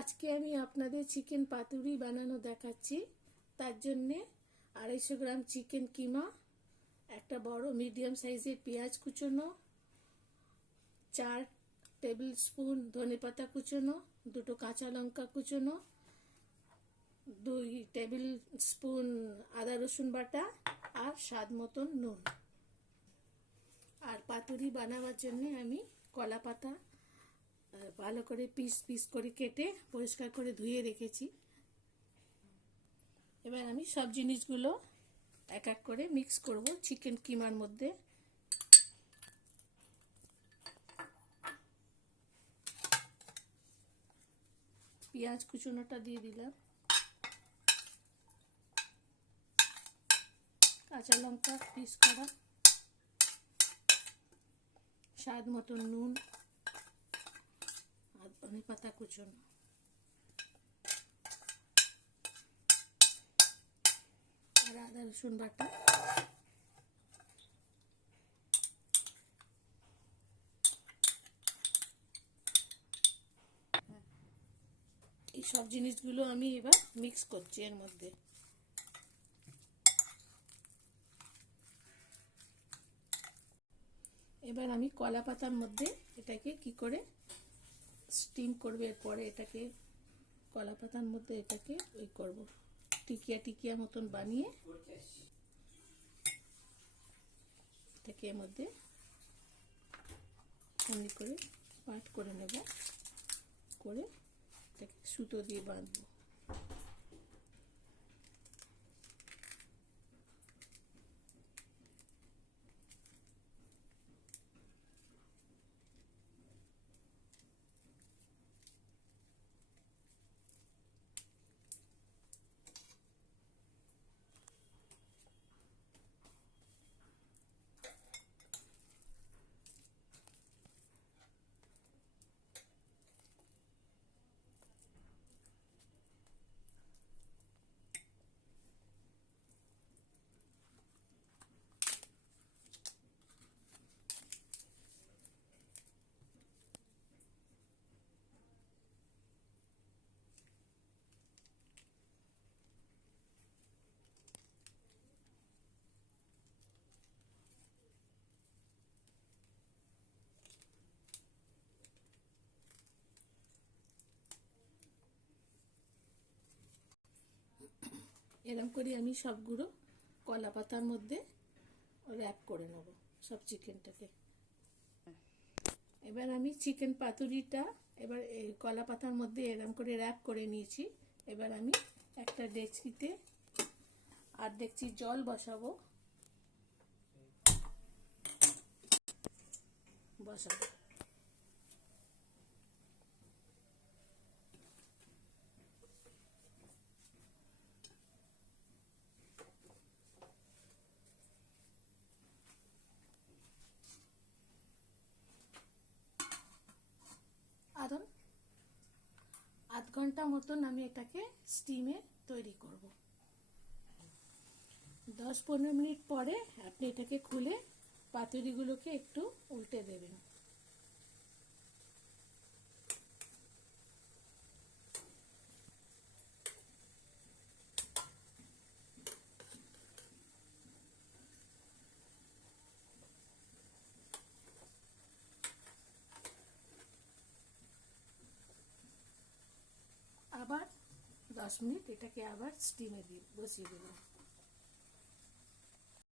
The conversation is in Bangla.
আজকে আমি আপনাদের চিকেন পাতুরি বানানো দেখাচ্ছি। তার জন্যে 250 গ্রাম চিকেন কিমা, একটা বড় মিডিয়াম সাইজের পেঁয়াজ কুচোনো, 4 টেবিল স্পুন ধনেপাতা কুচোনো, 2 কাঁচা লঙ্কা কুচোনো, 2 টেবিল স্পুন আদা রসুন বাটা, আর স্বাদ মতন নুন। আর পাতুরি বানাবার জন্য আমি কলা পাতা ভালো করে পিস পিস করে কেটে পরিষ্কার করে ধুয়ে রেখেছি। এবার আমি সব জিনিসগুলো এক এক করে মিক্স করব চিকেন কিমার মধ্যে। পেঁয়াজ কুচোনোটা দিয়ে দিলাম, কাঁচা লঙ্কা পিস করা, স্বাদ মতন নুন, আর ধনেপাতা কুচোনো, আর আদা রসুন বাটা। এই সব জিনিসগুলো আমি এবার মিক্স করছি এর মধ্যে। এবার আমি কলা পাতার মধ্যে এটাকে কি করে স্টিম করবে, এরপরে এটাকে কলা পাতার মধ্যে এটাকে ওই করব, টিকিয়া টিকিয়া মতন বানিয়ে এটাকে এর মধ্যে এমনি করে পাট করে নেব, করে এটাকে সুতো দিয়ে বাঁধবো। এরকম করে আমি সবগুলো কলা পাতার মধ্যে র্যাপ করে নেব সব চিকেনটাকে। এবার আমি চিকেন পাতুরিটা এবার এই কলা পাতার মধ্যে এরকম করে র্যাপ করে নিয়েছি। এবার আমি একটা ডেকচিতে আর ডেকচি জল বসাবো। আধ ঘন্টা মতন আমি এটাকে স্টিমে তৈরি করব। 10-15 মিনিট পরে আপনি এটাকে খুলে পাতুরিগুলোকে একটু উল্টে দেবেন। আবার 10 মিনিট এটাকে আবার স্টিমে বসিয়ে দেবেন।